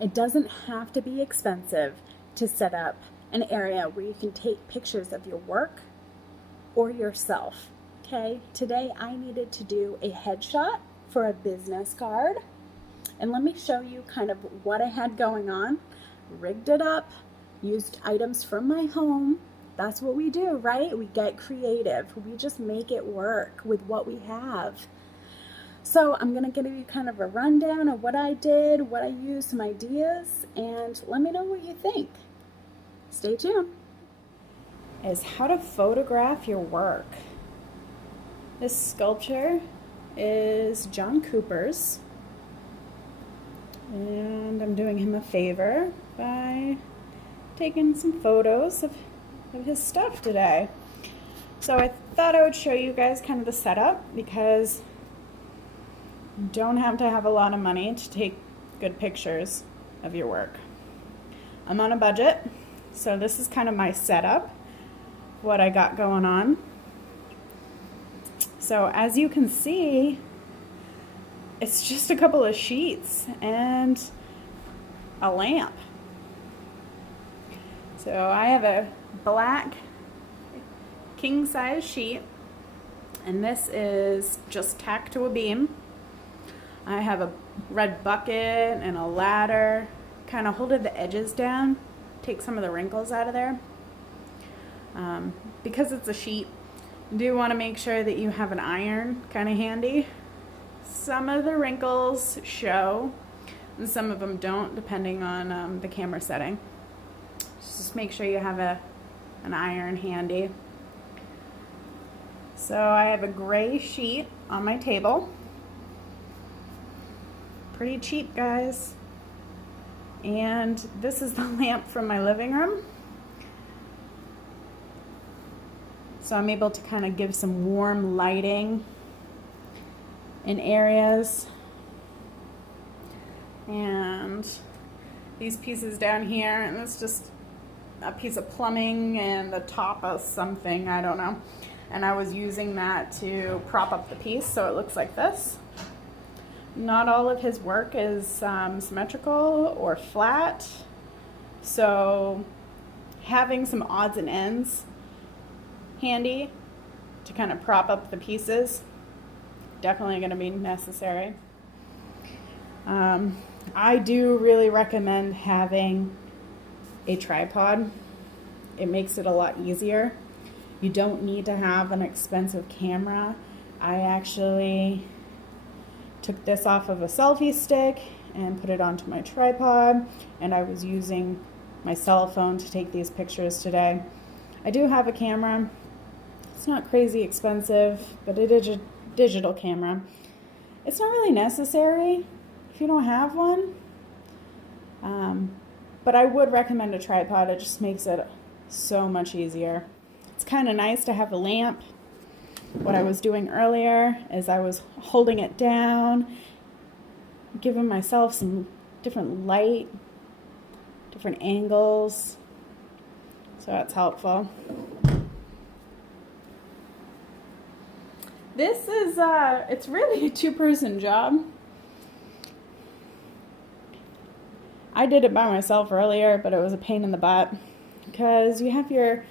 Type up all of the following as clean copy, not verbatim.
It doesn't have to be expensive to set up an area where you can take pictures of your work or yourself. Okay, today I needed to do a headshot for a business card. And let me show you kind of what I had going on. Rigged it up, used items from my home. That's what we do, right? We get creative. We just make it work with what we have. So I'm going to give you kind of a rundown of what I did, what I used, some ideas, and let me know what you think. Stay tuned. Is how to photograph your work. This sculpture is John Cooper's, and I'm doing him a favor by taking some photos of his stuff today. So I thought I would show you guys kind of the setup, because you don't have to have a lot of money to take good pictures of your work. I'm on a budget, so this is kind of my setup, what I got going on. So as you can see, it's just a couple of sheets and a lamp. So I have a black king size sheet, and this is just tacked to a beam. I have a red bucket and a ladder, kind of holding the edges down, take some of the wrinkles out of there. Because it's a sheet, you do want to make sure that you have an iron kind of handy. Some of the wrinkles show and some of them don't, depending on the camera setting. Just make sure you have an iron handy. So I have a gray sheet on my table. Pretty cheap, guys. And this is the lamp from my living room. So I'm able to kind of give some warm lighting in areas. And these pieces down here, and it's just a piece of plumbing and the top of something, I don't know. And I was using that to prop up the piece so it looks like this. Not all of his work is symmetrical or flat, so having some odds and ends handy to kind of prop up the pieces, definitely going to be necessary. I do really recommend having a tripod. It makes it a lot easier. You don't need to have an expensive camera. I actually took this off of a selfie stick and put it onto my tripod, and I was using my cell phone to take these pictures today. I do have a camera. It's not crazy expensive, but it is a digital camera. It's not really necessary if you don't have one, but I would recommend a tripod. It just makes it so much easier. It's kind of nice to have a lamp. What I was doing earlier is I was holding it down, giving myself some different light, different angles, so that's helpful. This is, it's really a two-person job. I did it by myself earlier, but it was a pain in the butt because you have your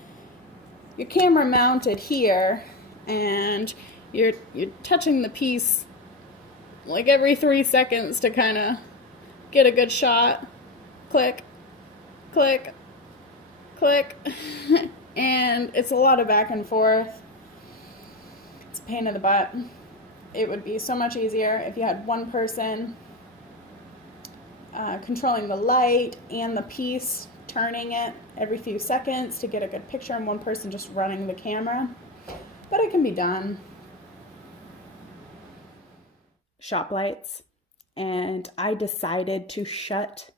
camera mounted here, and you're touching the piece like every 3 seconds to kind of get a good shot. Click, click, click, and it's a lot of back and forth. It's a pain in the butt. It would be so much easier if you had one person controlling the light and the piece, turning it every few seconds to get a good picture, and one person just running the camera. But it can be done. Shop lights, and I decided to shut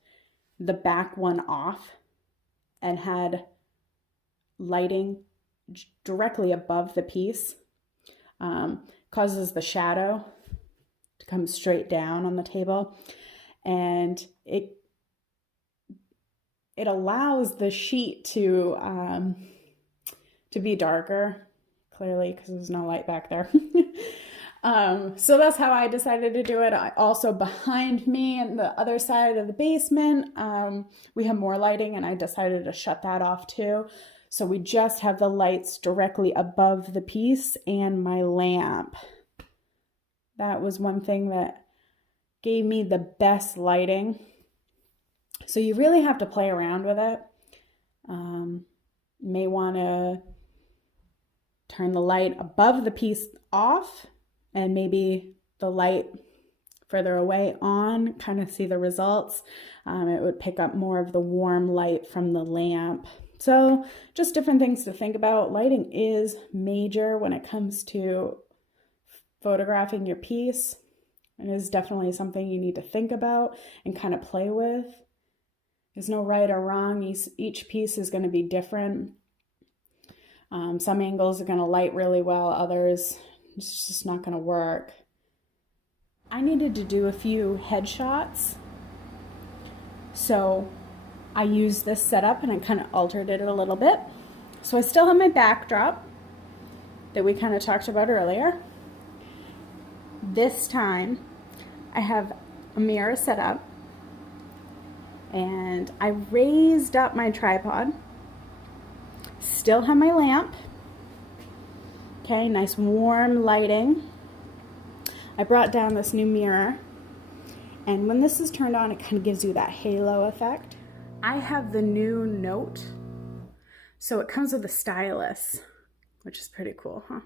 the back one off and had lighting directly above the piece. Causes the shadow to come straight down on the table, and it allows the sheet to be darker, clearly, because there's no light back there. So that's how I decided to do it. Also behind me and the other side of the basement, we have more lighting, and I decided to shut that off too. So we just have the lights directly above the piece and my lamp. That was one thing that gave me the best lighting. So you really have to play around with it. You may want to turn the light above the piece off and maybe the light further away on, kind of see the results. It would pick up more of the warm light from the lamp. So just different things to think about. Lighting is major when it comes to photographing your piece. It is definitely something you need to think about and kind of play with. There's no right or wrong. Each piece is going to be different. Some angles are going to light really well. Others, it's just not going to work. I needed to do a few headshots. So I used this setup and I kind of altered it a little bit. So I still have my backdrop that we kind of talked about earlier. This time I have a mirror set up and I raised up my tripod. Still have my lamp. Okay, nice warm lighting. I brought down this new mirror, and when this is turned on, it kind of gives you that halo effect. I have the new Note, so it comes with a stylus, which is pretty cool, huh?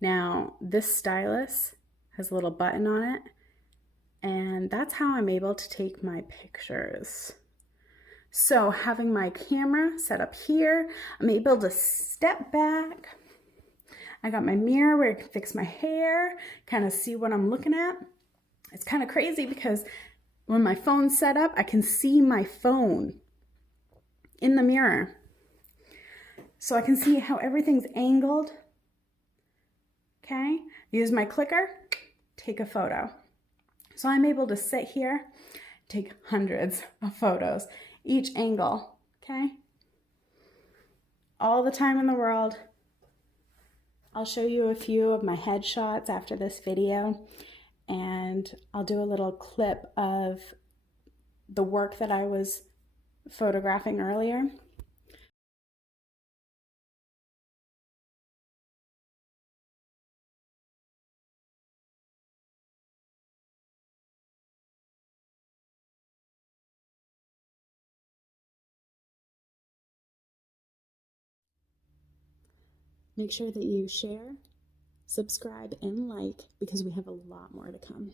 Now, this stylus has a little button on it, and that's how I'm able to take my pictures. So having my camera set up here, I'm able to step back. I got my mirror where I can fix my hair, kind of see what I'm looking at. It's kind of crazy because when my phone's set up, I can see my phone in the mirror. So I can see how everything's angled. Okay, use my clicker, take a photo. So I'm able to sit here, take hundreds of photos, each angle, okay? All the time in the world. I'll show you a few of my headshots after this video, and I'll do a little clip of the work that I was photographing earlier. Make sure that you share, subscribe, and like because we have a lot more to come.